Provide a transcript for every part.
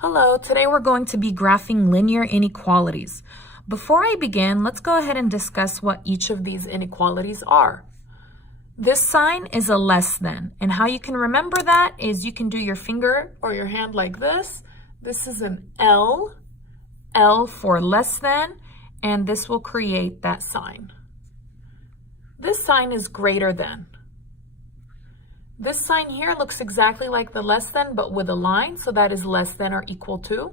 Hello, today we're going to be graphing linear inequalities. Before I begin, let's go ahead and discuss what each of these inequalities are. This sign is a less than, and how you can remember that is you can do your finger or your hand like this. This is an L for less than, and this will create that sign. This sign is greater than. This sign here looks exactly like the less than, but with a line, so that is less than or equal to.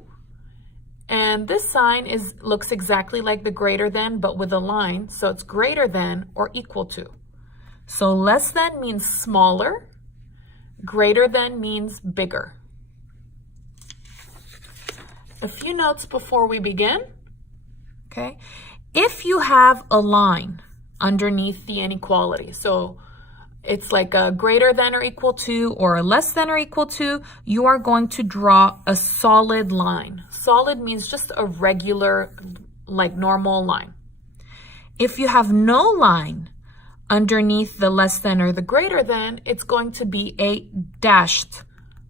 And this sign looks exactly like the greater than, but with a line, so it's greater than or equal to. So less than means smaller, greater than means bigger. A few notes before we begin. Okay, if you have a line underneath the inequality, so it's like a greater than or equal to or a less than or equal to, you are going to draw a solid line. Solid means just a regular, like normal line. If you have no line underneath the less than or the greater than, it's going to be a dashed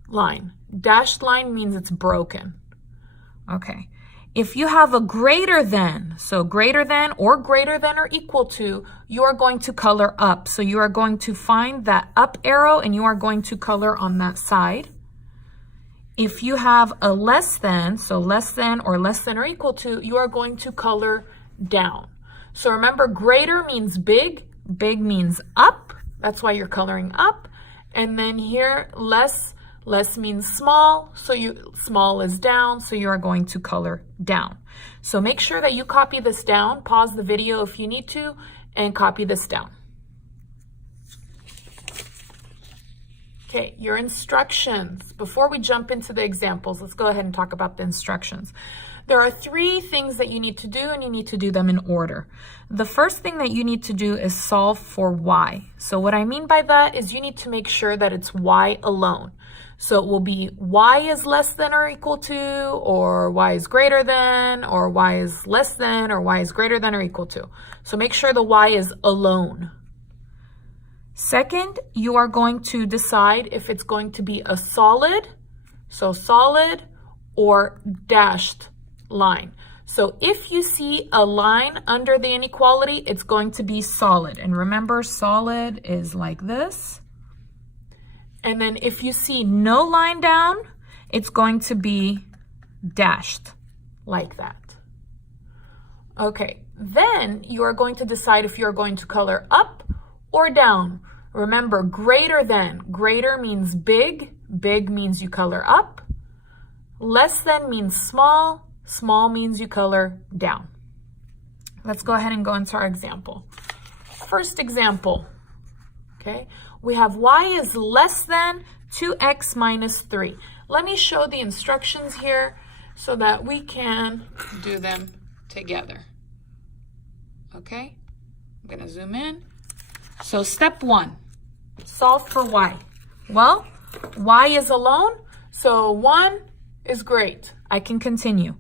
line. Dashed line means it's broken. Okay. If you have a greater than, so greater than or equal to, you are going to color up. So you are going to find that up arrow and you are going to color on that side. If you have a less than, so less than or equal to, you are going to color down. So remember, greater means big, big means up. That's why you're coloring up. And then here, less means small, so small is down, so you are going to color down. So make sure that you copy this down, pause the video if you need to, and copy this down. Okay, your instructions. Before we jump into the examples, let's go ahead and talk about the instructions. There are 3 things that you need to do, and you need to do them in order. The first thing that you need to do is solve for y. So what I mean by that is you need to make sure that it's y alone. So it will be y is less than or equal to, or y is greater than, or y is less than, or y is greater than or equal to. So make sure the y is alone. Second, you are going to decide if it's going to be a solid, so solid, or dashed line. So if you see a line under the inequality, it's going to be solid. And remember, solid is like this. And then if you see no line down, it's going to be dashed like that. Okay, then you are going to decide if you're going to color up or down. Remember, greater than. Greater means big. Big means you color up. Less than means small. Small means you color down. Let's go ahead and go into our example. First example, okay? We have y is less than 2x minus 3. Let me show the instructions here so that we can do them together. Okay, I'm gonna zoom in. So step 1, solve for y. Well, y is alone, so 1 is great. I can continue.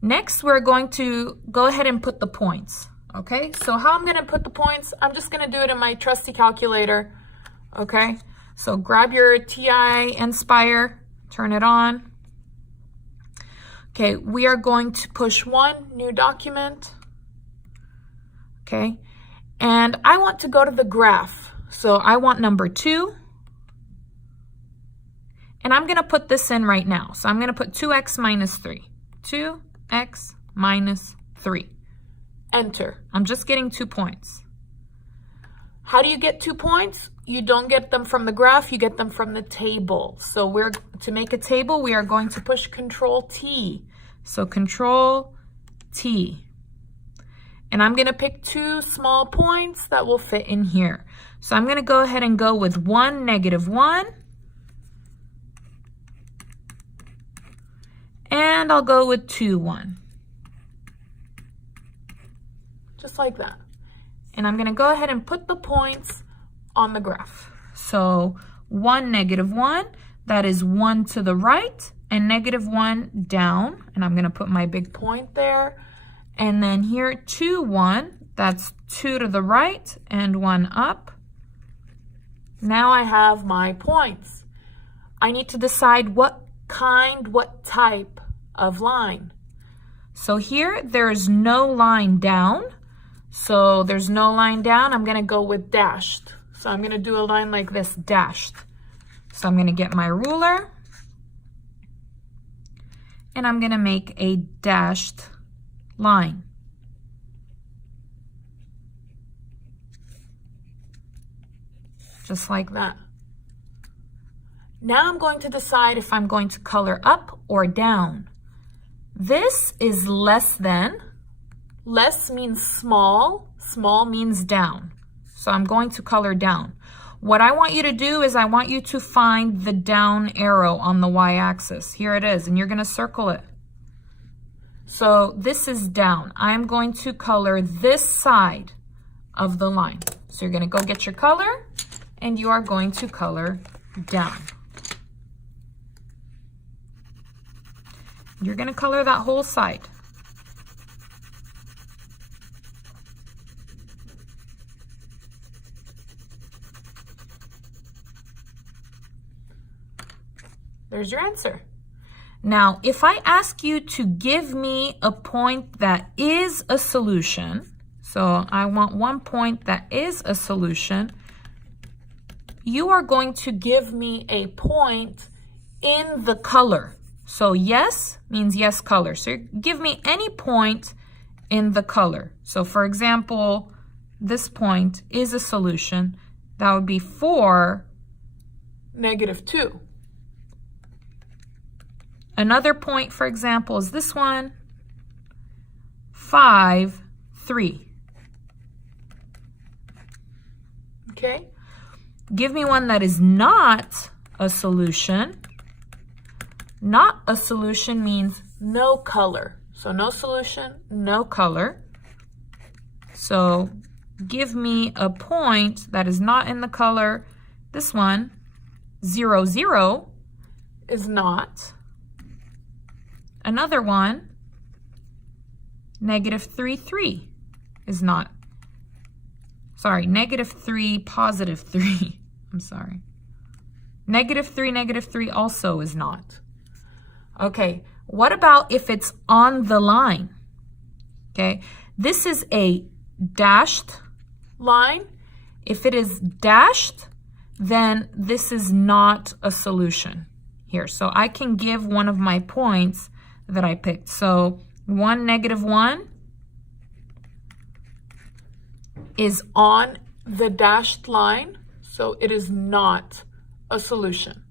Next, we're going to go ahead and put the points. Okay, so how I'm gonna put the points, I'm just gonna do it in my trusty calculator. Okay, so grab your TI-Nspire, turn it on. Okay, we are going to push 1, new document. Okay, and I want to go to the graph. So I want number 2. And I'm gonna put this in right now. So I'm gonna put 2x minus 3. 2x minus 3. Enter. I'm just getting 2 points. How do you get 2 points? You don't get them from the graph, you get them from the table. So to make a table, we are going to push Control T. So Control T. And I'm gonna pick 2 small points that will fit in here. So I'm gonna go ahead and go with 1, -1. And I'll go with 2, 1. Just like that. And I'm gonna go ahead and put the points on the graph. So 1, -1, that is 1 to the right, and -1 down. And I'm gonna put my big point there. And then here, 2, 1, that's 2 to the right and 1 up. Now I have my points. I need to decide what kind, what type of line? So here, there's no line down. So there's no line down. I'm going to go with dashed. So I'm going to do a line like this, dashed. So I'm going to get my ruler. And I'm going to make a dashed line. Just like that. Now I'm going to decide if I'm going to color up or down. This is less than. Less means small. Small means down. So I'm going to color down. What I want you to do is I want you to find the down arrow on the y-axis. Here it is, and you're going to circle it. So this is down. I'm going to color this side of the line. So you're going to go get your color, and you are going to color down. You're going to color that whole side. There's your answer. Now, if I ask you to give me a point that is a solution, so I want one point that is a solution, you are going to give me a point in the color. So yes means yes color. So give me any point in the color. So for example, this point is a solution. That would be 4, -2. Another point, for example, is this one, 5, 3. Okay? Give me one that is not a solution. Not a solution means no color. So no solution, no color. So give me a point that is not in the color. This one, 0, 0, is not. Another one, -3, 3 is not. Sorry, -3, +3. I'm sorry. -3, -3 also is not. Okay, what about if it's on the line? Okay, this is a dashed line. If it is dashed, then this is not a solution here. So I can give one of my points that I picked. So 1, -1 is on the dashed line, so it is not a solution.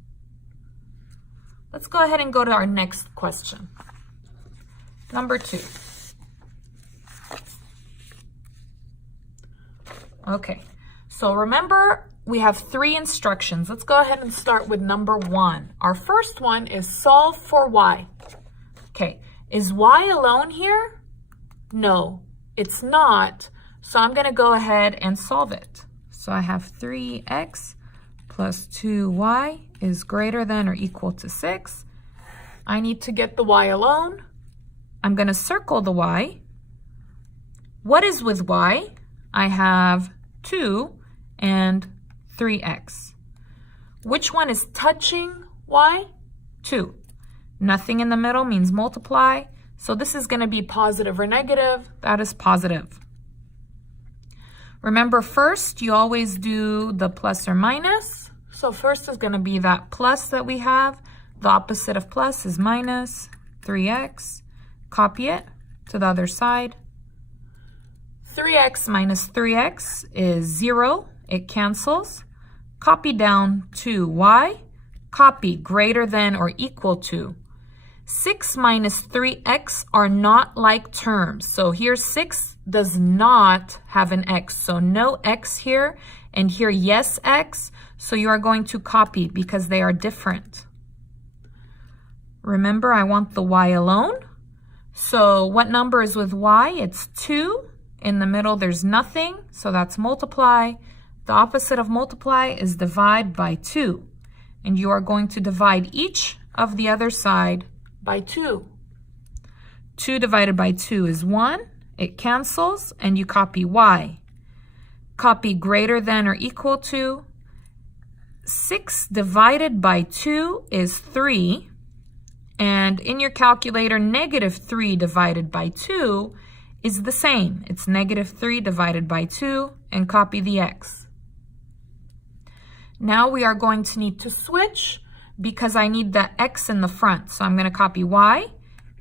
Let's go ahead and go to our next question. Number 2. Okay, so remember we have 3 instructions. Let's go ahead and start with number 1. Our first one is solve for y. Okay, is y alone here? No, it's not. So I'm going to go ahead and solve it. So I have 3x plus 2y is greater than or equal to 6. I need to get the y alone. I'm going to circle the y. What is with y? I have 2 and 3x. Which one is touching y? 2. Nothing in the middle means multiply. So this is going to be positive or negative. That is positive. Remember, first, you always do the plus or minus. So first is going to be that plus that we have. The opposite of plus is minus 3x. Copy it to the other side. 3x minus 3x is 0. It cancels. Copy down to y. Copy greater than or equal to. 6 minus 3x are not like terms. So here 6 does not have an x. So no x here. And here yes x. So you are going to copy because they are different. Remember, I want the y alone. So what number is with y? It's 2. In the middle there's nothing. So that's multiply. The opposite of multiply is divide by 2. And you are going to divide each of the other side by 2. 2 divided by 2 is 1. It cancels, and you copy y. Copy greater than or equal to. 6 divided by 2 is 3. And in your calculator, -3 divided by 2 is the same. It's -3 divided by 2, and copy the x. Now we are going to need to switch because I need the x in the front. So I'm going to copy y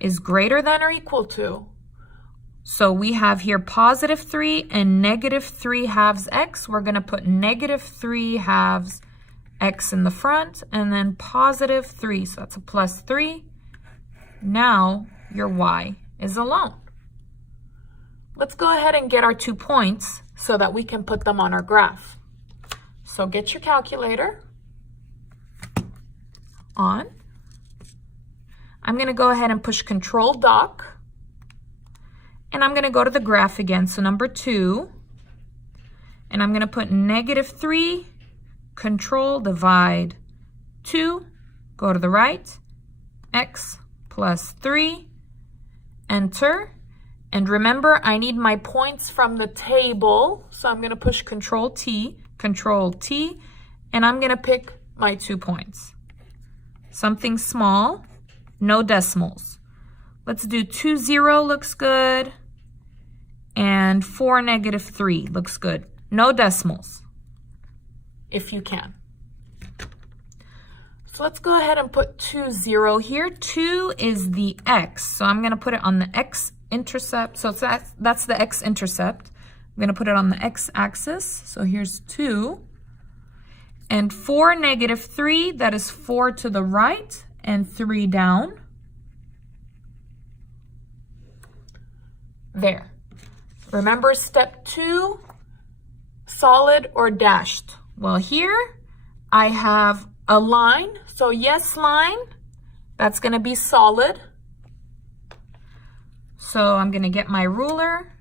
is greater than or equal to. So we have here +3 and -3 halves x. We're going to put -3 halves x in the front and then +3. So that's a +3. Now your y is alone. Let's go ahead and get our 2 points so that we can put them on our graph. So get your calculator on. I'm going to go ahead and push Control Dock. And I'm going to go to the graph again, so number 2. And I'm going to put -3, Control, divide 2, go to the right, x +3, enter. And remember, I need my points from the table, so I'm going to push Control T, and I'm going to pick my 2 points. Something small, no decimals. Let's do 2, 0 looks good, and 4, -3 looks good. No decimals, if you can. So let's go ahead and put 2, 0 here. 2 is the x, so I'm going to put it on the x-intercept. So that's the x-intercept. I'm going to put it on the x-axis. So here's 2. And 4, -3, that is 4 to the right and 3 down. There. Remember step 2, solid or dashed. Well, here I have a line. So yes, line, that's going to be solid. So I'm going to get my ruler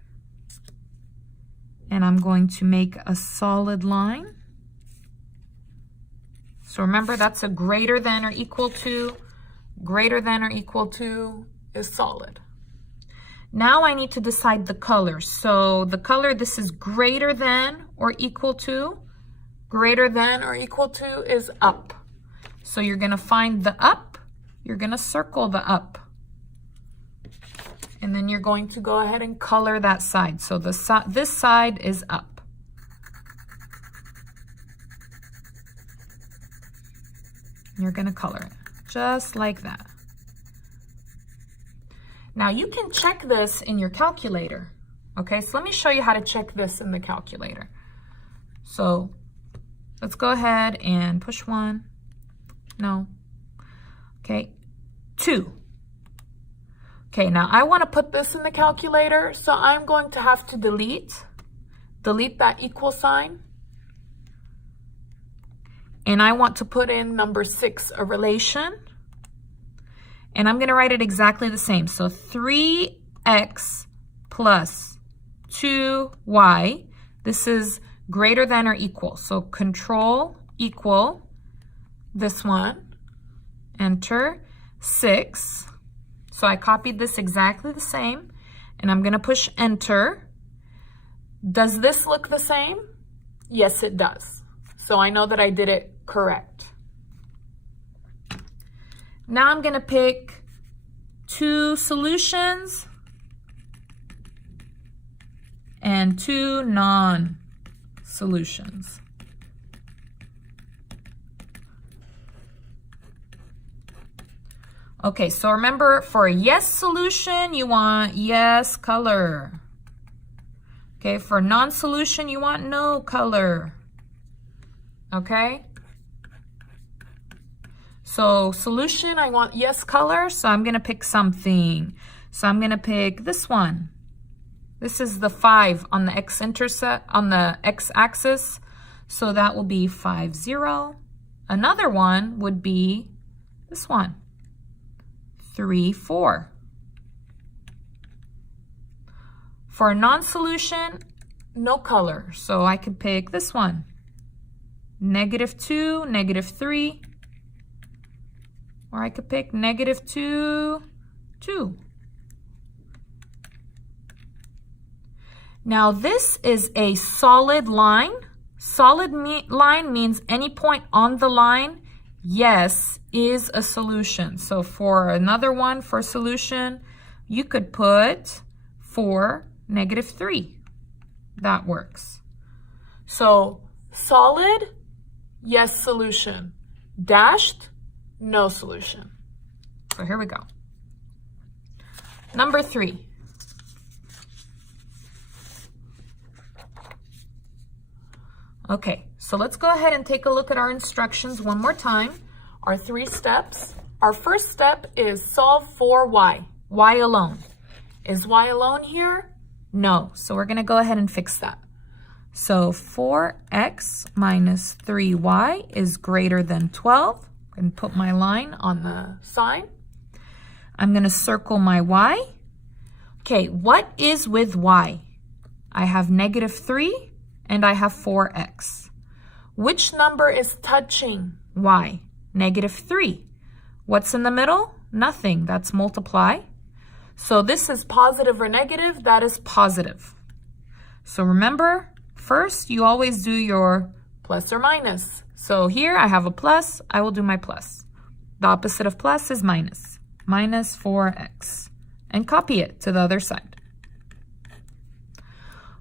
and I'm going to make a solid line. So remember, that's a greater than or equal to. Greater than or equal to is solid. Now I need to decide the color. So the color, this is greater than or equal to. Greater than or equal to is up. So you're going to find the up. You're going to circle the up. And then you're going to go ahead and color that side. So this side is up. You're going to color it just like that. Now you can check this in your calculator. Okay, so let me show you how to check this in the calculator. So let's go ahead and push 1. No. Okay, 2. Okay, now I want to put this in the calculator, so I'm going to have to delete that equal sign. And I want to put in number 6, a relation. And I'm going to write it exactly the same. So 3x plus 2y. This is greater than or equal. So Control equal this one. Enter. 6. So I copied this exactly the same. And I'm going to push Enter. Does this look the same? Yes, it does. So I know that I did it correct. Now I'm going to pick 2 solutions and 2 non-solutions. Okay, so remember, for a yes solution, you want yes color. Okay, for non-solution, you want no color. Okay? So solution, I want yes color, so I'm going to pick something. So I'm going to pick this one. This is the 5 on the x-intercept, on the x-axis. So that will be 5, 0. Another one would be this one, 3, 4. For a non-solution, no color. So I could pick this one, -2, -3. Or I could pick -2, 2. Now this is a solid line. Solid line means any point on the line yes is a solution. So for another one, for solution, you could put 4, -3. That works. So solid, yes solution. Dashed, no solution. So here we go. Number 3. Okay, so let's go ahead and take a look at our instructions one more time. Our 3 steps. Our first step is solve for y. Y alone. Is y alone here? No. So we're going to go ahead and fix that. So 4x minus 3y is greater than 12. And put my line on the sign. I'm going to circle my y. Okay, what is with y? I have -3 and I have 4x. Which number is touching y? -3. What's in the middle? Nothing. That's multiply. So this is positive or negative. That is positive. So remember, first you always do your plus or minus. So here I have a plus. I will do my plus. The opposite of plus is minus. Minus 4x. And copy it to the other side.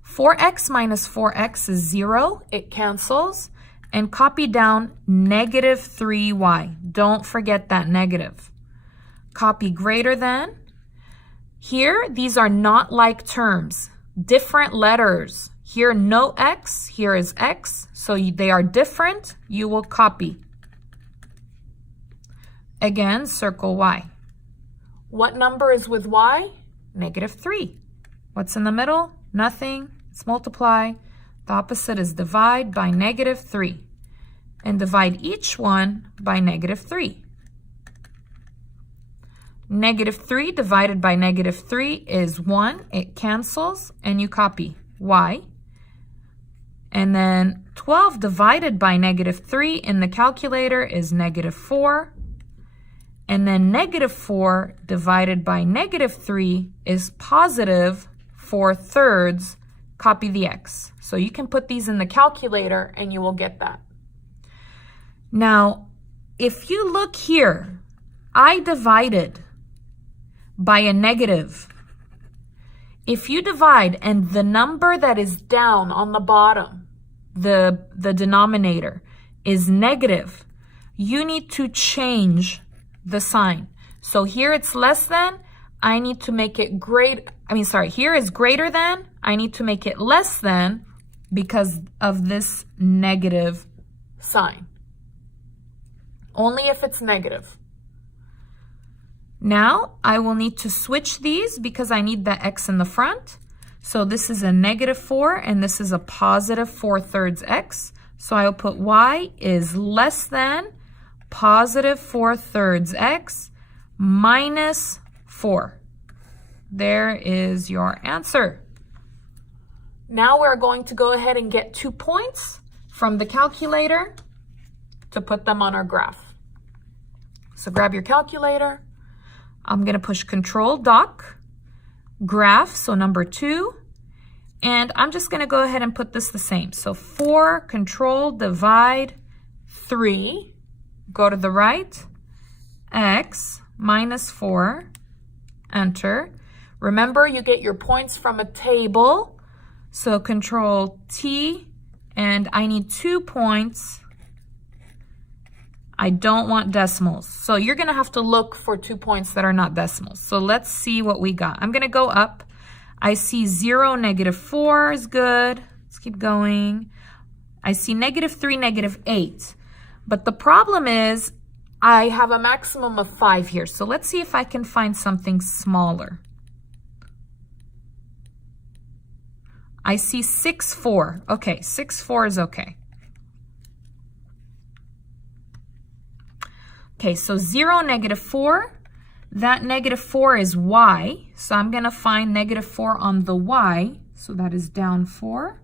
4x minus 4x is 0. It cancels. And copy down -3y. Don't forget that negative. Copy greater than. Here, these are not like terms. Different letters. Here, no x. Here is x. So they are different. You will copy. Again, circle y. What number is with y? -3. What's in the middle? Nothing. It's multiply. The opposite is divide by -3. And divide each one by -3. -3 divided by -3 is 1. It cancels. And you copy y. And then 12 divided by -3 in the calculator is -4. And then -4 divided by -3 is positive 4/3. Copy the x. So you can put these in the calculator and you will get that. Now, if you look here, I divided by a negative. If you divide and the number that is down on the bottom, the denominator, is negative, you need to change the sign. So here it's less than, I need to make it here is greater than, I need to make it less than because of this negative sign. Only if it's negative. Now, I will need to switch these because I need the x in the front. So this is a -4 and this is a positive 4/3 x. So I will put y is less than positive 4/3 x minus 4. There is your answer. Now we're going to go ahead and get 2 points from the calculator to put them on our graph. So grab your calculator. I'm going to push Control Doc, graph, so number 2. And I'm just going to go ahead and put this the same. So 4, Control, divide, 3. Go to the right, x minus 4, enter. Remember, you get your points from a table. So Control T, and I need 2 points. I don't want decimals. So you're going to have to look for 2 points that are not decimals. So let's see what we got. I'm going to go up. I see 0, -4 is good. Let's keep going. I see -3, -8. But the problem is I have a maximum of 5 here. So let's see if I can find something smaller. I see 6, 4. Okay, 6, 4 is okay. Okay, so 0, -4. That -4 is y. So I'm going to find -4 on the y. So that is down 4.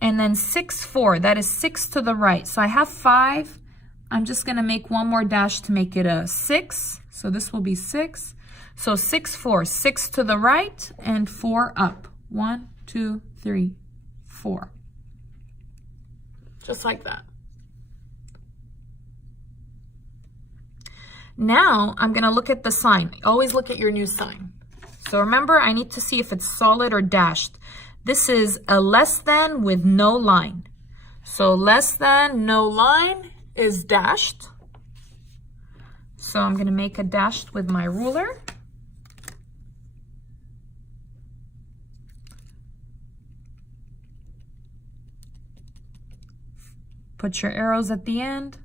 And then 6, 4. That is 6 to the right. So I have 5. I'm just going to make one more dash to make it a 6. So this will be 6. So 6, 4. 6 to the right and 4 up. 1, 2, 3, 4. Just like that. Now I'm going to look at the sign. Always look at your new sign. So remember, I need to see if it's solid or dashed. This is a less than with no line. So less than, no line is dashed. So I'm going to make a dashed with my ruler. Put your arrows at the end.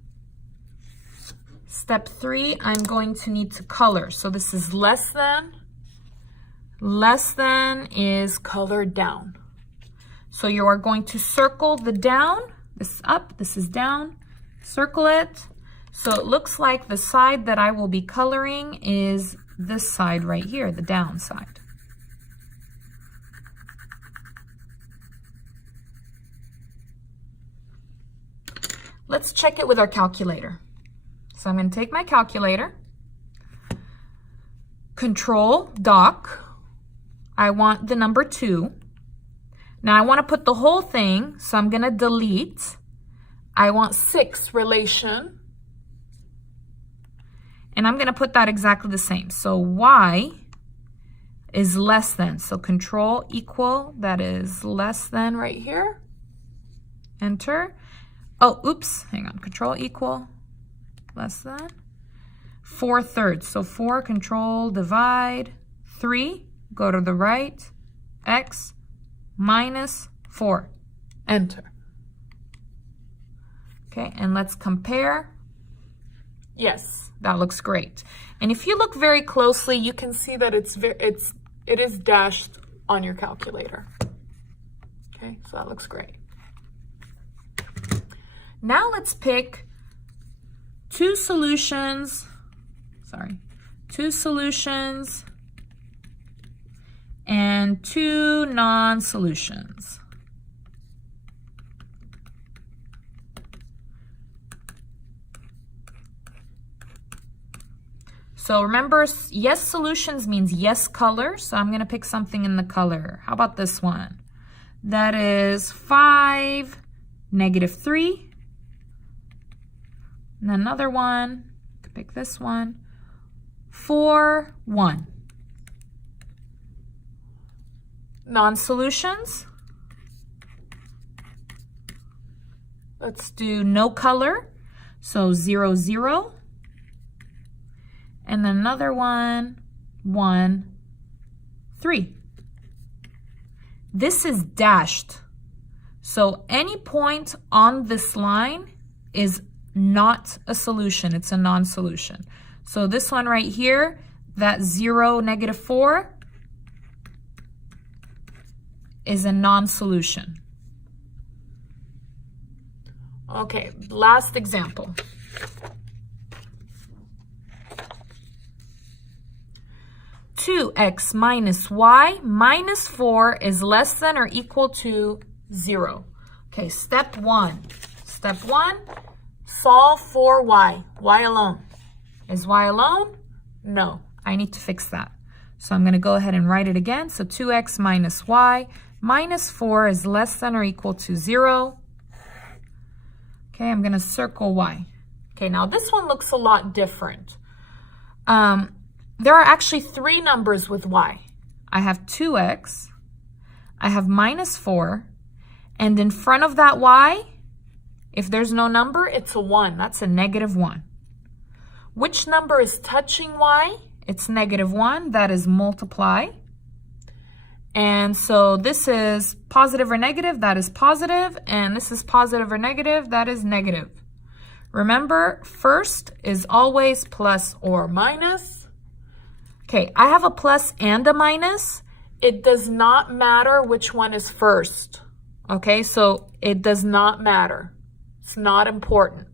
Step 3, I'm going to need to color. So this is less than. Less than is colored down. So you are going to circle the down. This is up, this is down. Circle it. So it looks like the side that I will be coloring is this side right here, the down side. Let's check it with our calculator. So I'm going to take my calculator, Control Dock. I want the number 2. Now I want to put the whole thing, so I'm going to delete. I want 6 relation. And I'm going to put that exactly the same. So y is less than. So control equal, that is less than right here. Enter. Oh, oops, hang on. Control equal, less than 4/3. So 4, control, divide, 3, go to the right, x minus 4. Enter. Okay, and let's compare. Yes, that looks great. And if you look very closely, you can see that it is dashed on your calculator. Okay, so that looks great. Now let's pick two solutions and 2 non-solutions. So remember, yes solutions means yes color, so I'm going to pick something in the color. How about this one? That is 5, -3. And another one, could pick this one, 4, 1. Non-solutions. Let's do no color, so 0, 0. And then another one, 1, 3. This is dashed. So any point on this line is not a solution, it's a non-solution. So this one right here, that 0, -4, is a non-solution. Okay, last example. (2x minus y minus 4 is less than or equal to 0. Okay, step 1. Step 1, solve for y. Y alone. Is y alone? No. I need to fix that. So I'm going to go ahead and write it again. So 2x minus y minus 4 is less than or equal to 0. Okay, I'm going to circle y. Okay, now this one looks a lot different. There are actually 3 numbers with y. I have 2x, I have minus 4, and in front of that y, if there's no number, it's a 1. That's a -1. Which number is touching y? It's -1. That is multiply. And so this is positive or negative. That is positive. And this is positive or negative. That is negative. Remember, first is always plus or minus. Okay, I have a plus and a minus. It does not matter which one is first. Okay, so it does not matter. It's not important.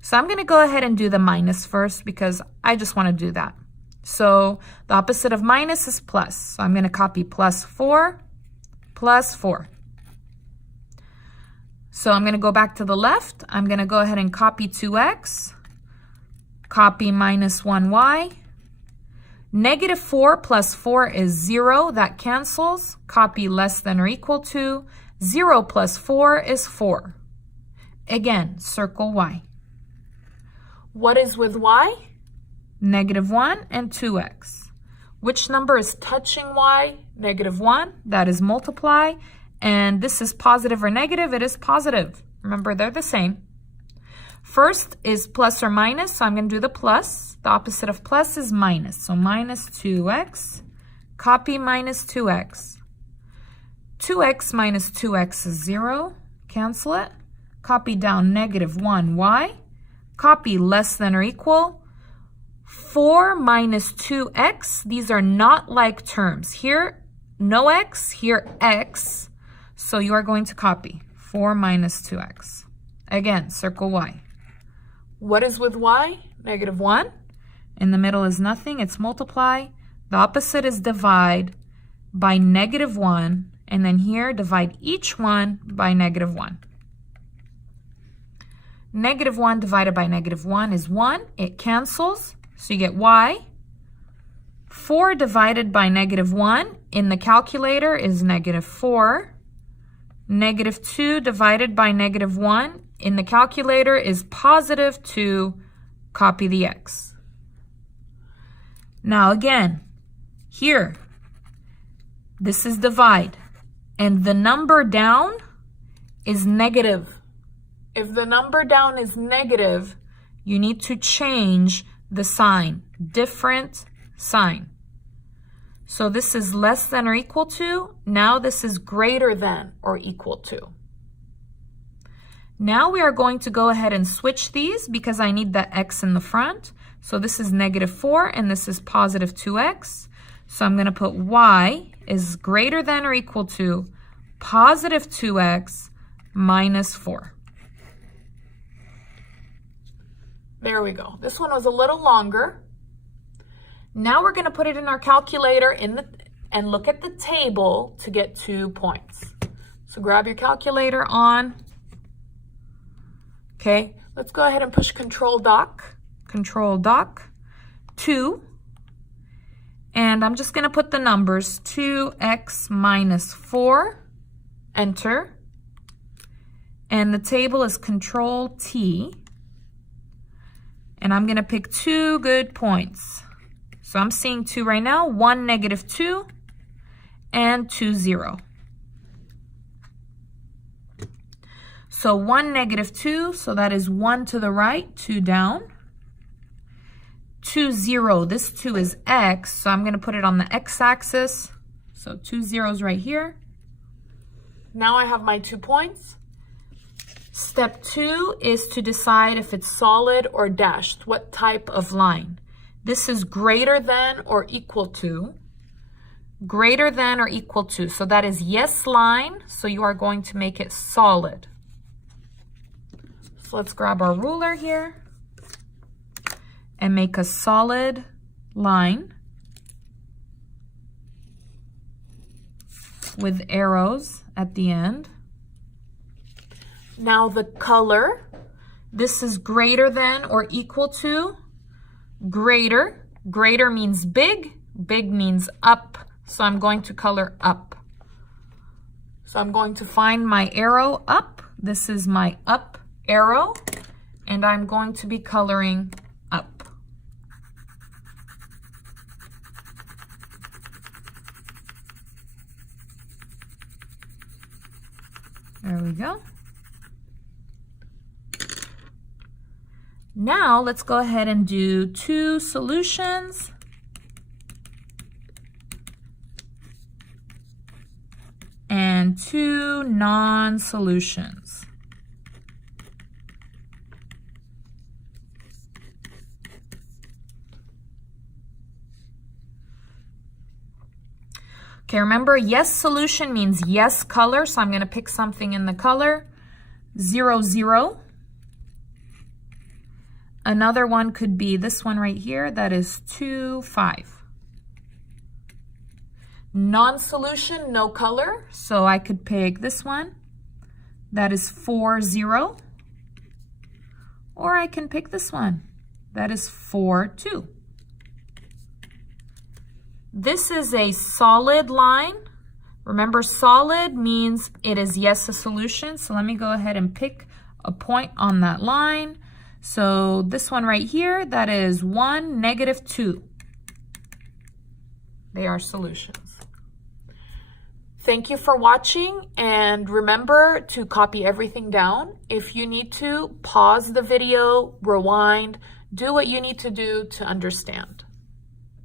So I'm going to go ahead and do the minus first because I just want to do that. So the opposite of minus is plus. So I'm going to copy plus 4, plus 4. So I'm going to go back to the left. I'm going to go ahead and copy 2x, copy minus 1y. -4 plus 4 is 0. That cancels. Copy less than or equal to. 0 plus 4 is 4. Again, circle y. What is with y? -1, and 2x. Which number is touching y? -1, that is multiply. And this is positive or negative? It is positive. Remember, they're the same. First is plus or minus, so I'm going to do the plus. The opposite of plus is minus. So minus 2x, copy minus 2x. 2x minus 2x is 0. Cancel it. Copy down -1y. Copy less than or equal. 4 minus 2x. These are not like terms. Here, no x. Here, x. So you are going to copy 4 minus 2x. Again, circle y. What is with y? -1. In the middle is nothing. It's multiply. The opposite is divide by -1. And then here, divide each one by -1. -1 divided by -1 is 1. It cancels. So you get y. 4 divided by -1 in the calculator is -4. -2 divided by -1 in the calculator is +2. Copy the x. Now again, here, this is divide. And the number down is negative. If the number down is negative, you need to change the sign. Different sign. So this is less than or equal to. Now this is greater than or equal to. Now we are going to go ahead and switch these because I need that x in the front. So this is -4 and this is +2x. So I'm going to put y is greater than or equal to +2x minus 4. There we go. This one was a little longer. Now we're going to put it in our calculator and look at the table to get 2 points. So grab your calculator on. Okay, let's go ahead and push Control Dock. Control Dock. 2. And I'm just going to put the numbers 2x minus 4. Enter. And the table is Control T. And I'm going to pick 2 good points. So I'm seeing 2 right now. 1, -2, and 2, 0. So 1, -2, so that is 1 to the right, 2 down. 2, 0, this 2 is x, so I'm going to put it on the x-axis. So 2 zeros right here. Now I have my 2 points. Step 2 is to decide if it's solid or dashed, what type of line. This is greater than or equal to. Greater than or equal to, so that is yes line, so you are going to make it solid. So let's grab our ruler here and make a solid line with arrows at the end. Now the color, this is greater than or equal to. Greater, greater means big, big means up, so I'm going to color up. So I'm going to find my arrow up. This is my up arrow, and I'm going to be coloring up. There we go. Now let's go ahead and do 2 solutions. And 2 non-solutions. Okay, remember, yes solution means yes color, so I'm going to pick something in the color. 0, 0. Another one could be this one right here, that is 2, 5. Non-solution, no color, so I could pick this one. That is 4, 0. Or I can pick this one. That is 4, 2. This is a solid line. Remember, solid means it is yes a solution. So let me go ahead and pick a point on that line. So this one right here, that is 1, negative 2. They are solutions. Thank you for watching, and remember to copy everything down. If you need to, pause the video, rewind, do what you need to do to understand.